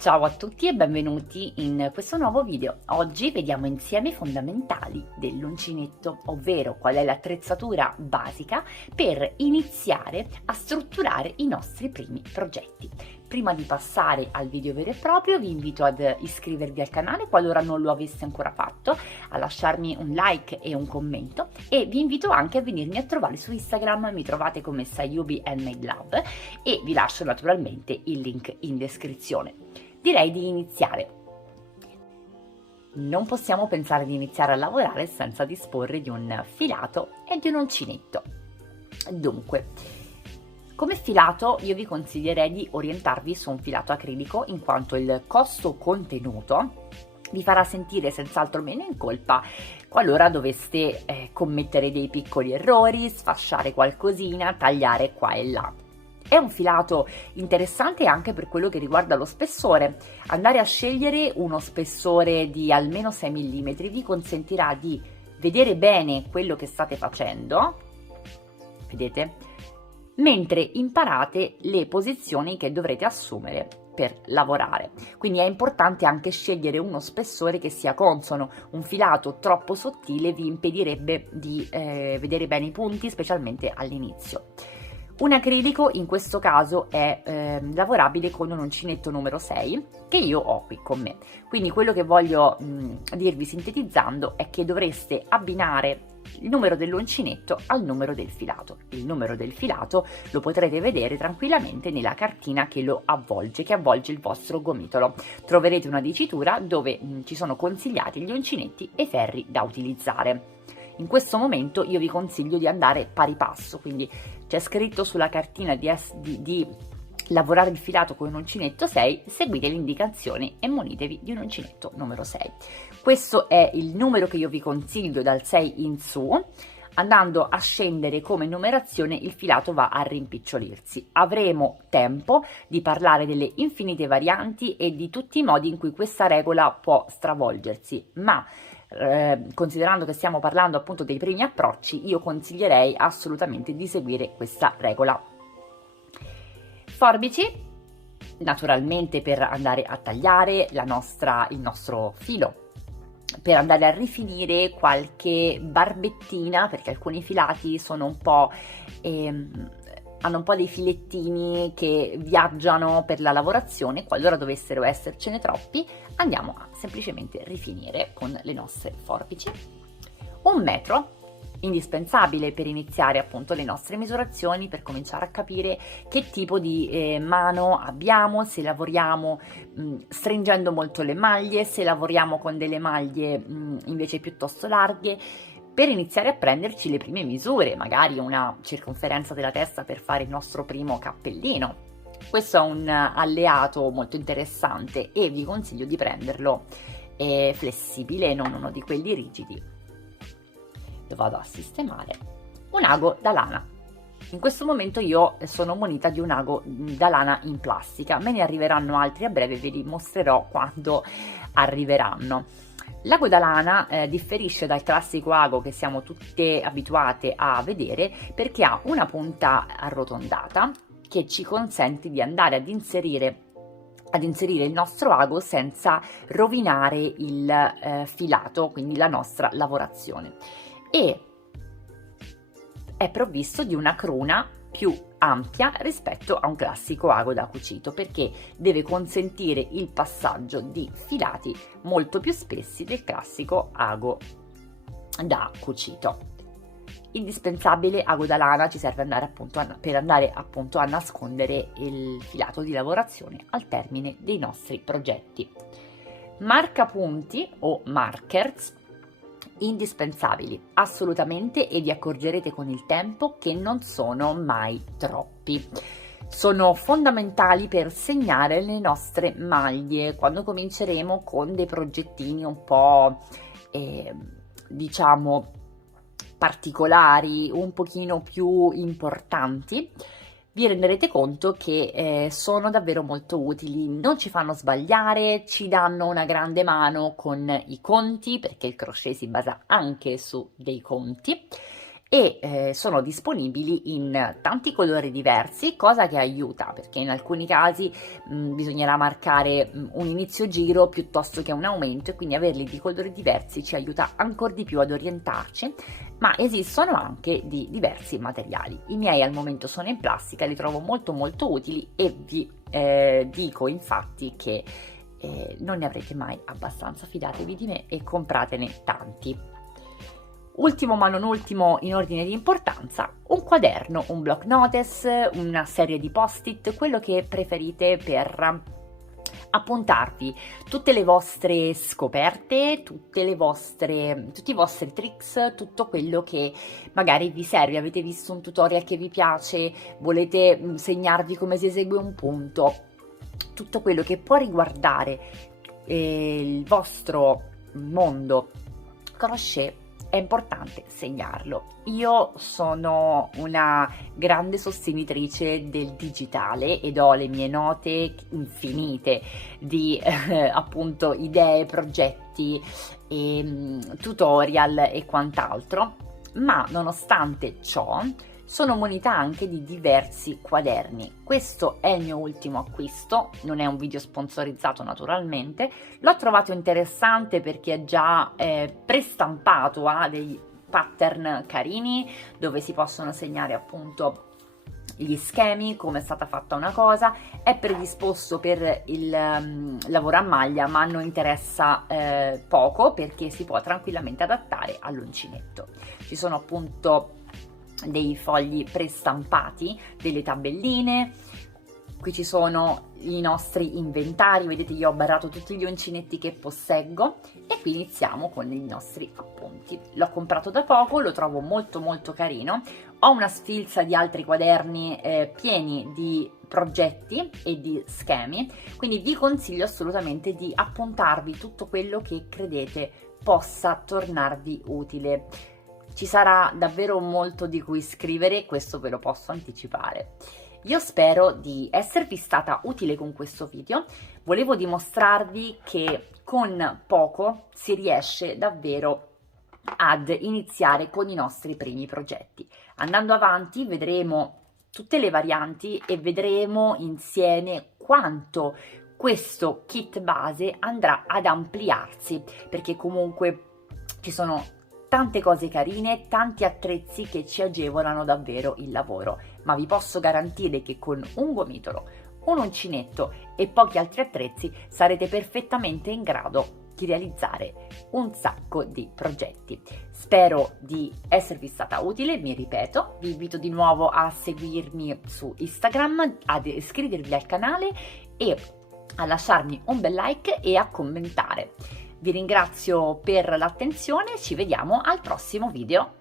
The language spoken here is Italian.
Ciao a tutti e benvenuti in questo nuovo video. Oggi vediamo insieme i fondamentali dell'uncinetto, ovvero qual è l'attrezzatura basica per iniziare a strutturare i nostri primi progetti. Prima di passare al video vero e proprio vi invito ad iscrivervi al canale qualora non lo aveste ancora fatto, a lasciarmi un like e un commento e vi invito anche a venirmi a trovare su Instagram, mi trovate come Sayubi Handmade Love e vi lascio naturalmente il link in descrizione. Direi di iniziare. Non possiamo pensare di iniziare a lavorare senza disporre di un filato e di un uncinetto. Dunque, come filato io vi consiglierei di orientarvi su un filato acrilico in quanto il costo contenuto vi farà sentire senz'altro meno in colpa qualora doveste commettere dei piccoli errori, sfasciare qualcosina, tagliare qua e là. È un filato interessante anche per quello che riguarda lo spessore. Andare a scegliere uno spessore di almeno 6 mm vi consentirà di vedere bene quello che state facendo, vedete? Mentre imparate le posizioni che dovrete assumere per lavorare. Quindi è importante anche scegliere uno spessore che sia consono. Un filato troppo sottile vi impedirebbe di vedere bene i punti, specialmente all'inizio. Un acrilico in questo caso è lavorabile con un uncinetto numero 6 che io ho qui con me. Quindi quello che voglio dirvi sintetizzando è che dovreste abbinare il numero dell'uncinetto al numero del filato. Il numero del filato lo potrete vedere tranquillamente nella cartina che lo avvolge, che avvolge il vostro gomitolo. Troverete una dicitura dove ci sono consigliati gli uncinetti e i ferri da utilizzare. In questo momento io vi consiglio di andare pari passo, quindi c'è scritto sulla cartina di lavorare il filato con un uncinetto 6, seguite le indicazioni e munitevi di un uncinetto numero 6. Questo è il numero che io vi consiglio dal 6 in su. Andando a scendere come numerazione il filato va a rimpicciolirsi. Avremo tempo di parlare delle infinite varianti e di tutti i modi in cui questa regola può stravolgersi, ma considerando che stiamo parlando appunto dei primi approcci, io consiglierei assolutamente di seguire questa regola. Forbici, naturalmente per andare a tagliare il nostro filo, per andare a rifinire qualche barbettina, perché alcuni filati sono un po' hanno un po' dei filettini che viaggiano per la lavorazione. Qualora dovessero essercene troppi, andiamo a semplicemente rifinire con le nostre forbici. 1 metro, indispensabile per iniziare appunto le nostre misurazioni, per cominciare a capire che tipo di mano abbiamo, se lavoriamo stringendo molto le maglie, se lavoriamo con delle maglie invece piuttosto larghe, per iniziare a prenderci le prime misure, magari una circonferenza della testa per fare il nostro primo cappellino. Questo è un alleato molto interessante e vi consiglio di prenderlo flessibile, non uno di quelli rigidi. Lo vado a sistemare. Un ago da lana. In questo momento io sono munita di un ago da lana in plastica, me ne arriveranno altri a breve, ve li mostrerò quando arriveranno. L'ago da lana differisce dal classico ago che siamo tutte abituate a vedere perché ha una punta arrotondata che ci consente di andare ad inserire il nostro ago senza rovinare il filato, quindi la nostra lavorazione. E è provvisto di una cruna più ampia rispetto a un classico ago da cucito, perché deve consentire il passaggio di filati molto più spessi del classico ago da cucito. Indispensabile ago da lana ci serve per andare appunto a nascondere il filato di lavorazione al termine dei nostri progetti. Marcapunti o markers indispensabili assolutamente, e vi accorgerete con il tempo che non sono mai troppi. Sono fondamentali per segnare le nostre maglie quando cominceremo con dei progettini un po' diciamo particolari, un pochino più importanti. Vi renderete conto che sono davvero molto utili, non ci fanno sbagliare, ci danno una grande mano con i conti, perché il crochet si basa anche su dei conti, e sono disponibili in tanti colori diversi, cosa che aiuta perché in alcuni casi bisognerà marcare un inizio giro piuttosto che un aumento, e quindi averli di colori diversi ci aiuta ancora di più ad orientarci, ma esistono anche di diversi materiali. I miei al momento sono in plastica, li trovo molto molto utili e vi dico infatti che non ne avrete mai abbastanza, fidatevi di me e compratene tanti. Ultimo ma non ultimo in ordine di importanza, un quaderno, un block notice, una serie di post-it, quello che preferite per appuntarvi tutte le vostre scoperte, tutti i vostri tricks, tutto quello che magari vi serve. Avete visto un tutorial che vi piace, volete segnarvi come si esegue un punto, tutto quello che può riguardare il vostro mondo crochet è importante segnarlo. Io sono una grande sostenitrice del digitale ed ho le mie note infinite di appunto idee, progetti, tutorial e quant'altro, ma nonostante ciò sono munita anche di diversi quaderni. Questo è il mio ultimo acquisto, non è un video sponsorizzato naturalmente, l'ho trovato interessante perché è già prestampato, ha dei pattern carini dove si possono segnare appunto gli schemi, come è stata fatta una cosa, è predisposto per il lavoro a maglia ma non interessa poco perché si può tranquillamente adattare all'uncinetto. Ci sono appunto dei fogli prestampati, delle tabelline, qui ci sono i nostri inventari, vedete io ho barato tutti gli uncinetti che posseggo e qui iniziamo con i nostri appunti. L'ho comprato da poco, lo trovo molto molto carino, ho una sfilza di altri quaderni pieni di progetti e di schemi, quindi vi consiglio assolutamente di appuntarvi tutto quello che credete possa tornarvi utile. Ci sarà davvero molto di cui scrivere, questo ve lo posso anticipare. Io spero di esservi stata utile con questo video, volevo dimostrarvi che con poco si riesce davvero ad iniziare con i nostri primi progetti. Andando avanti vedremo tutte le varianti e vedremo insieme quanto questo kit base andrà ad ampliarsi, perché comunque ci sono tante cose carine, tanti attrezzi che ci agevolano davvero il lavoro, ma vi posso garantire che con un gomitolo, un uncinetto e pochi altri attrezzi sarete perfettamente in grado di realizzare un sacco di progetti. Spero di esservi stata utile, mi ripeto, vi invito di nuovo a seguirmi su Instagram, ad iscrivervi al canale e a lasciarmi un bel like e a commentare. Vi ringrazio per l'attenzione, ci vediamo al prossimo video.